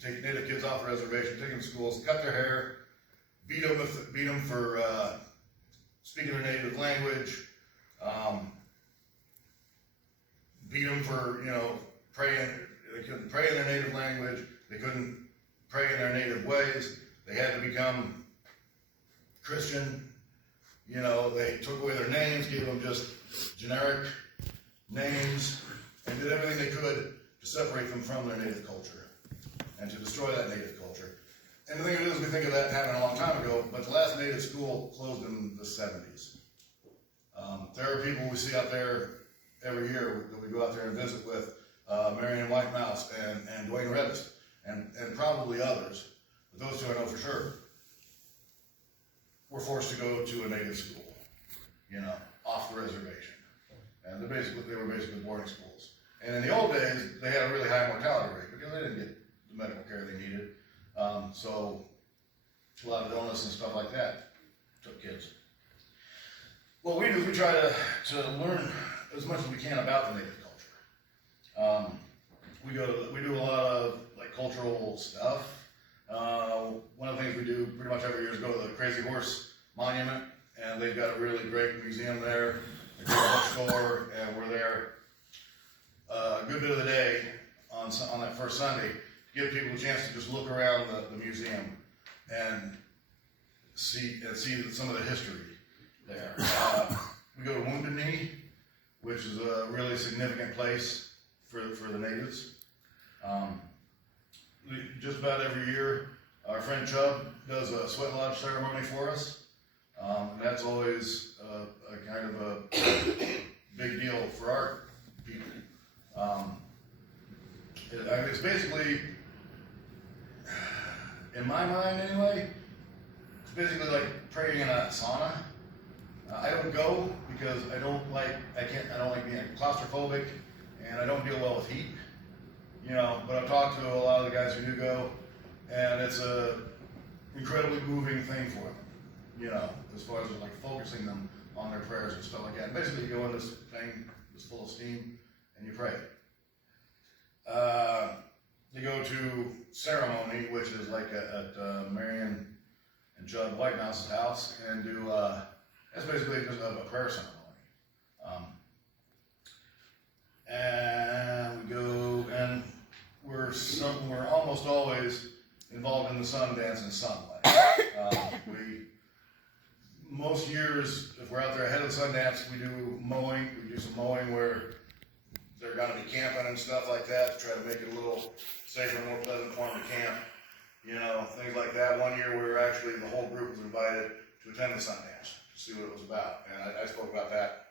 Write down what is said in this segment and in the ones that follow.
take Native kids off the reservation, take them to schools, cut their hair, beat them for speaking their native language, beat them for, praying. They couldn't pray in their native language. They couldn't pray in their native ways. They had to become Christian. They took away their names, gave them just generic names, and did everything they could to separate them from their native culture and to destroy that native culture. And the thing is, we think of that happening a long time ago, but the last native school closed in the 70s. There are people we see out there every year that we go out there and visit with, Marion White Mouse and Dwayne Redis, and probably others, but those two I know for sure, were forced to go to a native school, off the reservation. And they were basically boarding schools. And in the old days, they had a really high mortality rate because they didn't get the medical care they needed. So a lot of illness and stuff like that took kids. What we do is we try to learn as much as we can about the native culture. We do a lot of cultural stuff. One of the things we do pretty much every year is go to the Crazy Horse Monument, and they've got a really great museum there, a great bookstore, and we're there a good bit of the day on that first Sunday to give people a chance to just look around the museum and see some of the history there. We go to Wounded Knee, which is a really significant place for the natives. Just about every year, our friend Chubb does a sweat lodge ceremony for us. And that's always a kind of a big deal for our people. It's basically, in my mind anyway, it's basically like praying in a sauna. I don't go because I don't like being claustrophobic, and I don't deal well with heat. But I've talked to a lot of the guys who do go, and it's a incredibly moving thing for them, as far as focusing them on their prayers and stuff like that. And basically, you go in this thing that's full of steam, and you pray. You go to ceremony, which is at Marion and Judd Whitemouse's house, and do, that's basically just a prayer ceremony. And we go, and we're almost always involved in the Sundance in some way. Most years, if we're out there ahead of the Sundance, we do mowing. We do some mowing where they're going to be camping and stuff like that to try to make it a little safer, more pleasant for them to camp. Things like that. One year, the whole group was invited to attend the Sundance to see what it was about, and I spoke about that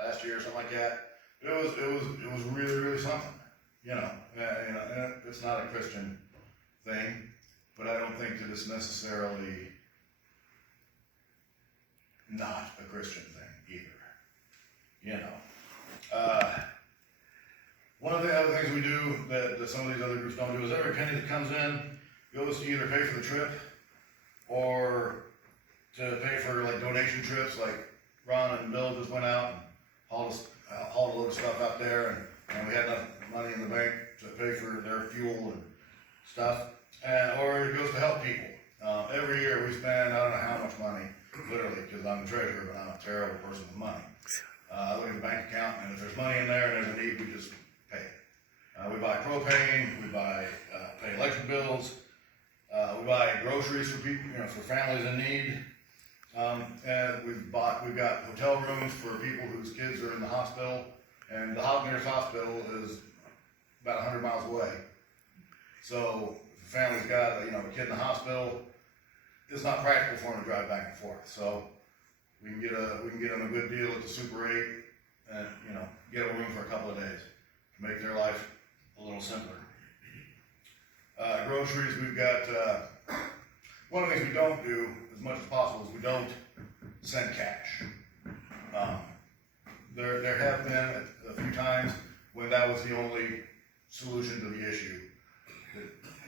last year or something like that. It was really, really something. And it's not a Christian thing, but I don't think that it's necessarily not a Christian thing either. One of the other things we do that some of these other groups don't do is every penny that comes in goes to either pay for the trip or to pay for donation trips. Like Ron and Bill just went out and hauled a load of stuff out there, and we had enough money in the bank to pay for their fuel and stuff. Or it goes to help people. Every year we spend, I don't know how much money, literally, because I'm the treasurer, but I'm a terrible person with money. I look at the bank account, and if there's money in there and there's a need, we just pay it. We buy propane, we pay electric bills, we buy groceries for people, for families in need. And we've got hotel rooms for people whose kids are in the hospital, and the nearest hospital is about 100 miles away. So if a family's got a kid in the hospital, it's not practical for them to drive back and forth. So we can get them a good deal at the Super 8, and get a room for a couple of days to make their life a little simpler. Groceries, we've got one of the things we don't do as much as possible is we don't send cash. There have been a few times when that was the only solution to the issue,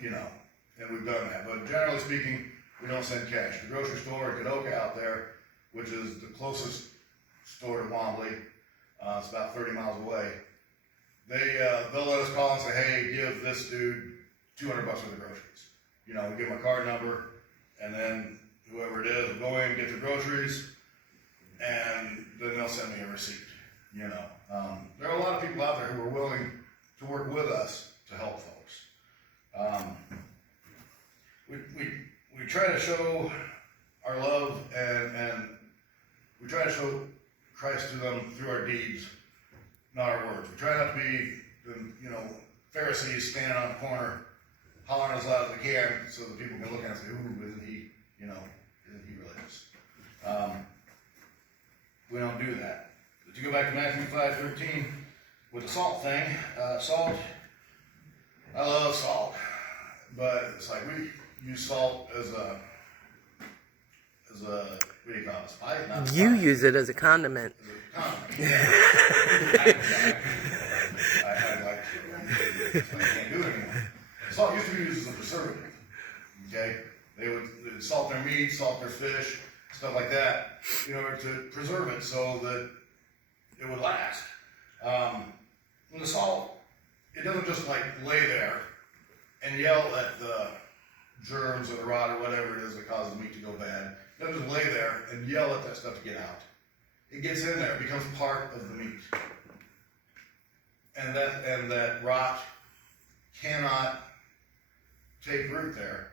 and we've done that. But generally speaking, we don't send cash. The grocery store in Kadoka out there, which is the closest store to Wombly, it's about 30 miles away. They'll let us call and say, hey, give this dude $200 worth of groceries. You know, we give them a card number, and then whoever it is will go in, get the groceries, and then they'll send me a receipt. You know, there are a lot of people out there who are willing to work with us to help folks. We try to show our love and we try to show Christ to them through our deeds, not our words. We try not to be the, you know, Pharisees standing on the corner hollering as loud as we can so that people can look at us and say, ooh, isn't he, you know, isn't he religious? We don't do that. But to go back to Matthew 5:13 with the salt thing, salt, I love salt, but it's like we use salt as a what do you call it? Spice? Not you spice. use it as a condiment. As a condiment. I like it. I can't do it anymore. Salt used to be used as a preservative. Okay? They would salt their meat, salt their fish, stuff like that, in order to preserve it so that it would last. And the salt, it doesn't just like lay there and yell at the germs or the rot or whatever it is that causes meat to go bad. It doesn't just lay there and yell at that stuff to get out. It gets in there, it becomes part of the meat. And that rot cannot take root there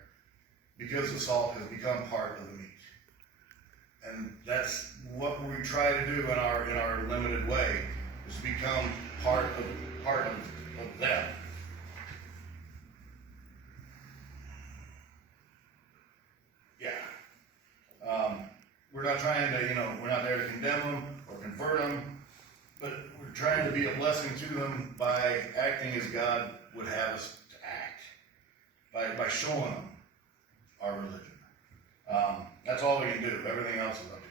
because the salt has become part of the meat. And that's what we try to do in our limited way, is to become part of them. Yeah. We're not trying to, we're not there to condemn them or convert them, but we're trying to be a blessing to them by acting as God would have us to act, by showing them our religion. That's all we can do. Everything else is up to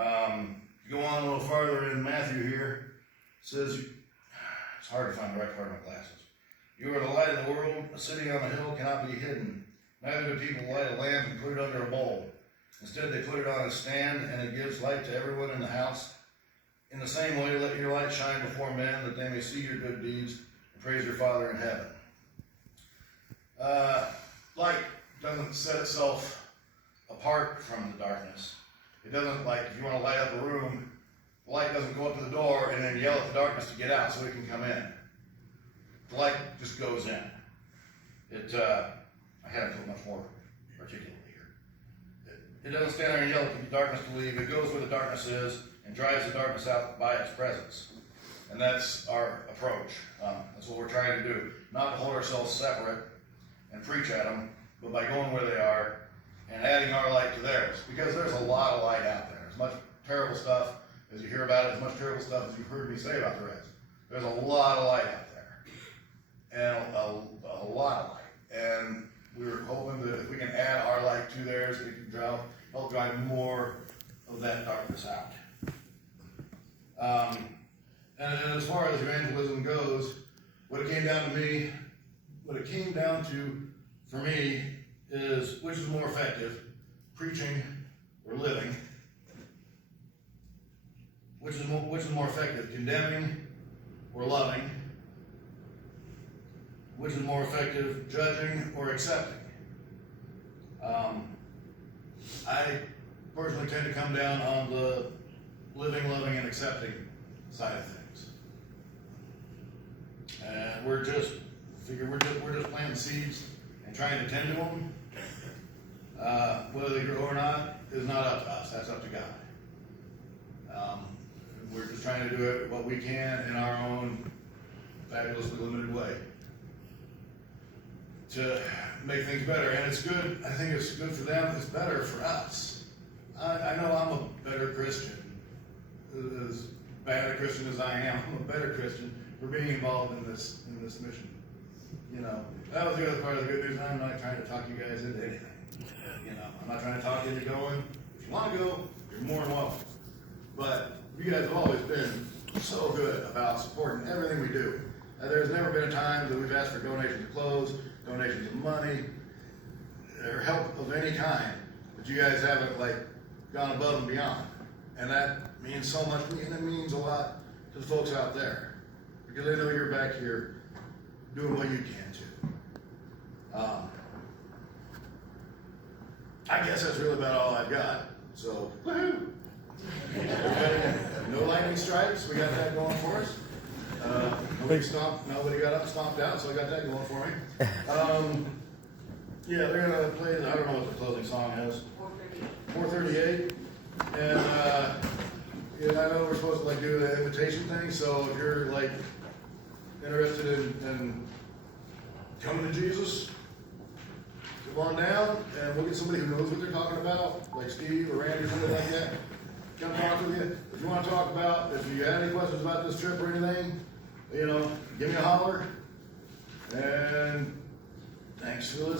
God. Go on a little farther in Matthew here. It says, it's hard to find the right part of my glasses. You are the light of the world. A city on a hill cannot be hidden. Neither do people light a lamp and put it under a bowl. Instead, they put it on a stand, and it gives light to everyone in the house. In the same way, let your light shine before men, that they may see your good deeds and praise your Father in heaven. Light doesn't set itself apart from the darkness. It doesn't, like, if you want to light up a room, the light doesn't go up to the door and then yell at the darkness to get out so it can come in. The light just goes in. I had to put much more articulately here. It doesn't stand there and yell at the darkness to leave. It goes where the darkness is and drives the darkness out by its presence. And that's our approach. That's what we're trying to do. Not to hold ourselves separate and preach at them, but by going where they are and adding our light to theirs. Because there's a lot of light out there. As much terrible stuff as you hear about it, as much terrible stuff as you've heard me say about the rest. There's a lot of light out there. And a lot of light. And we're hoping that if we can add our light to theirs, we can help drive more of that darkness out. And as far as evangelism goes, what it came down to for me is which is more effective, preaching or living? Which is more effective, condemning or loving? Which is more effective, judging or accepting? I personally tend to come down on the living, loving, and accepting side of things. And we're just planting seeds and trying to tend to them. Whether they grow or not is not up to us. That's up to God. We're just trying to do it what we can in our own fabulously limited way to make things better. And it's good. I think it's good for them. It's better for us. I know I'm a better Christian. As bad a Christian as I am, I'm a better Christian for being involved in this mission. That was the other part of the good news. I'm not trying to talk you guys into anything. I'm not trying to talk you into going. If you want to go, you're more than welcome. But you guys have always been so good about supporting everything we do. There's never been a time that we've asked for donations of clothes, donations of money, or help of any kind, but you guys haven't gone above and beyond. And that means so much, and it means a lot to the folks out there, because they know you're back here doing what you can too. I guess that's really about all I've got. So, woohoo! No lightning strikes. We got that going for us. Nobody got up and stomped out, so I got that going for me. Yeah, they're gonna play. I don't know what the closing song is. 4:38. And yeah, I know we're supposed to like do the invitation thing. So if you're like interested in coming to Jesus, come on down, and we'll get somebody who knows what they're talking about, like Steve or Randy or something like that. Come talk with you. If you want to talk about, if you have any questions about this trip or anything, you know, give me a holler. And thanks for listening.